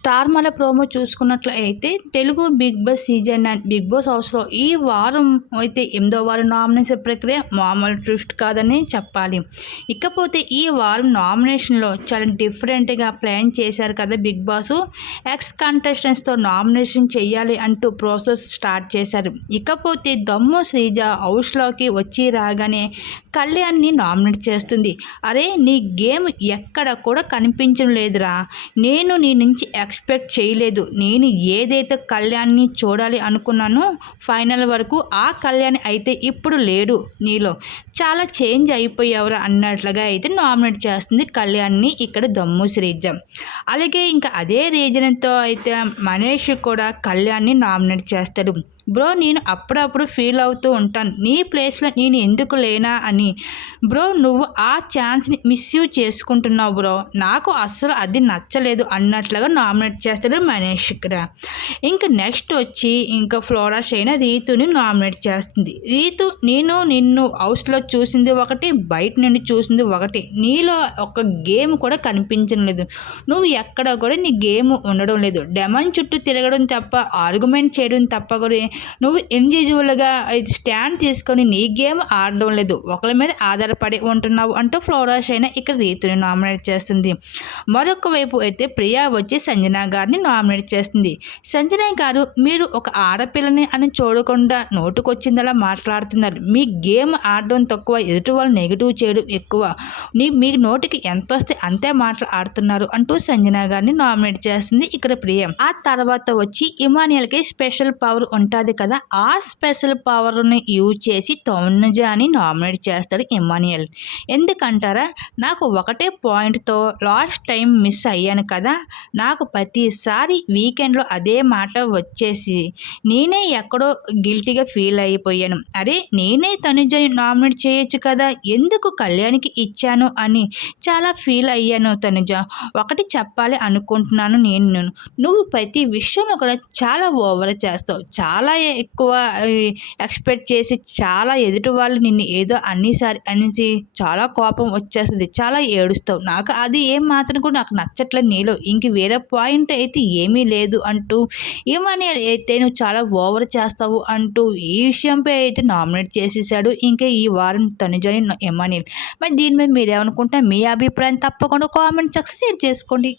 Star మల promo చూసుకున్నట్లయితే Telugu Bigg Boss season nine Bigg Boss హౌస్లో ఈ వారం అయితే ఎనిమిదో వారం నామినేషన్ ప్రక్రియ మామూలు ట్విస్ట్ కాదని చెప్పాలి. ఇకపోతే ఈ వారం నామినేషన్లో చాలా డిఫరెంట్గా ప్లాన్ చేశారు కదా బిగ్ బాస్. ఎక్స్ కంటెస్టెంట్స్తో నామినేషన్ చేయాలి అంటూ ప్రాసెస్ స్టార్ట్ చేశారు. ఇకపోతే దమ్ము శ్రీజ హౌస్లోకి వచ్చి రాగానే కళ్యాణ్ని నామినేట్ చేస్తుంది. అరే నీ గేమ్ ఎక్కడ కూడా కనిపించడం లేదురా. నేను నీ నుంచి ఎక్స్పెక్ట్ చేయలేదు. నేను ఏదైతే కళ్యాణ్ని చూడాలి అనుకున్నానో ఫైనల్ వరకు ఆ కళ్యాణ్ అయితే ఇప్పుడు లేడు నీలో. చాలా చేంజ్ అయిపోయావురా అన్నట్లుగా అయితే నామినేట్ చేస్తుంది కళ్యాణ్ని ఇక్కడ దమ్ము శ్రీజ. అలాగే ఇంకా అదే రీజన్తో అయితే మనీష్ కూడా కళ్యాణ్ని నామినేట్ చేస్తాడు. బ్రో నేను అప్పుడప్పుడు ఫీల్ అవుతూ ఉంటాను. నీ ప్లేస్లో నేను ఎందుకు లేనా అని. బ్రో నువ్వు ఆ ఛాన్స్ని మిస్యూజ్ చేసుకుంటున్నావు బ్రో. నాకు అస్సలు అది నచ్చలేదు అన్నట్లుగా నామినేట్ చేస్తాడు మనీష్ ఇక్కడ. ఇంకా నెక్స్ట్ వచ్చి ఇంకా ఫ్లోరా అయిన రీతుని నామినేట్ చేస్తుంది. రీతు నేను నిన్ను హౌస్లో చూసింది ఒకటి బయట నుండి చూసింది ఒకటి. నీలో ఒక గేమ్ కూడా కనిపించడం లేదు. నువ్వు ఎక్కడ కూడా నీ గేమ్ ఉండడం లేదు. డెమన్ చుట్టూ తిరగడం తప్ప ఆర్గ్యుమెంట్ చేయడం తప్ప కూడా నువ్వు ఇండివిజువల్గా స్టాండ్ తీసుకొని నీ గేమ్ ఆడడం లేదు. ఒకరి మీద ఆధారపడి ఉంటున్నావు అంటూ ఫ్లోరా అయినా ఇక్కడ రీతుని నామినేట్ చేస్తుంది. మరొక వైపు అయితే ప్రియా వచ్చి సంజన గారిని నామినేట్ చేస్తుంది. సంజన గారు మీరు ఒక ఆడపిల్లని అని చూడకుండా నోటుకొచ్చిందలా మాట్లాడుతున్నారు. మీ గేమ్ ఆడడం తక్కువ ఎదుటి వాళ్ళు నెగిటివ్ చేయడం ఎక్కువ. నీ మీ నోటికి ఎంత వస్తే అంతే మాటలు ఆడుతున్నారు అంటూ సంజన గారిని నామినేట్ చేస్తుంది ఇక్కడ ప్రియ. ఆ తర్వాత వచ్చి ఇమానియల్కి స్పెషల్ పవర్ ఉంటుంది కదా. ఆ స్పెషల్ పవర్ని యూజ్ చేసి తొమ్మిజాని నామినేట్ చేస్తాడు ఇమానియల్ ఎందుకంటారా? నాకు ఒకటే పాయింట్తో లాస్ట్ టైం మిస్ అయ్యాను కదా. నాకు ప్రతిసారి వీకెండ్లో అదే మాట వచ్చేసి నేనే ఎక్కడో గిల్టీగా ఫీల్ అయిపోయాను. అరే నేనే తనుజని నామినేట్ చేయొచ్చు కదా. ఎందుకు కళ్యాణ్కి ఇచ్చాను అని చాలా ఫీల్ అయ్యాను తనుజ. ఒకటి చెప్పాలి అనుకుంటున్నాను నేను. నువ్వు ప్రతి విషయంలో కూడా చాలా ఓవర్ చేస్తావు. చాలా ఎక్కువ ఎక్స్పెక్ట్ చేసి చాలా ఎదుటి వాళ్ళు నిన్ను ఏదో అన్నిసారి అనేసి చాలా కోపం వచ్చేస్తుంది చాలా ఏడుస్తావు. నాకు అది ఏం మాత్రం కూడా నాకు నచ్చట్లేదు నీలో. ఇంక వేరే పాయింట్ అయితే ఏమీ లేదు అంటూ ఏమని అయితే నువ్వు చాలా ఓవర్ చేస్తావు అంటూ ఈ విషయంపై అయితే నామినేట్ చేసేసాడు ఇంకా ఈ వారం తనుజని ఎమానియల్ మరి దీని మీద మీరు ఏమనుకుంటే మీ అభిప్రాయం తప్పకుండా కామెంట్ సక్సెస్ షేర్ చేసుకోండి.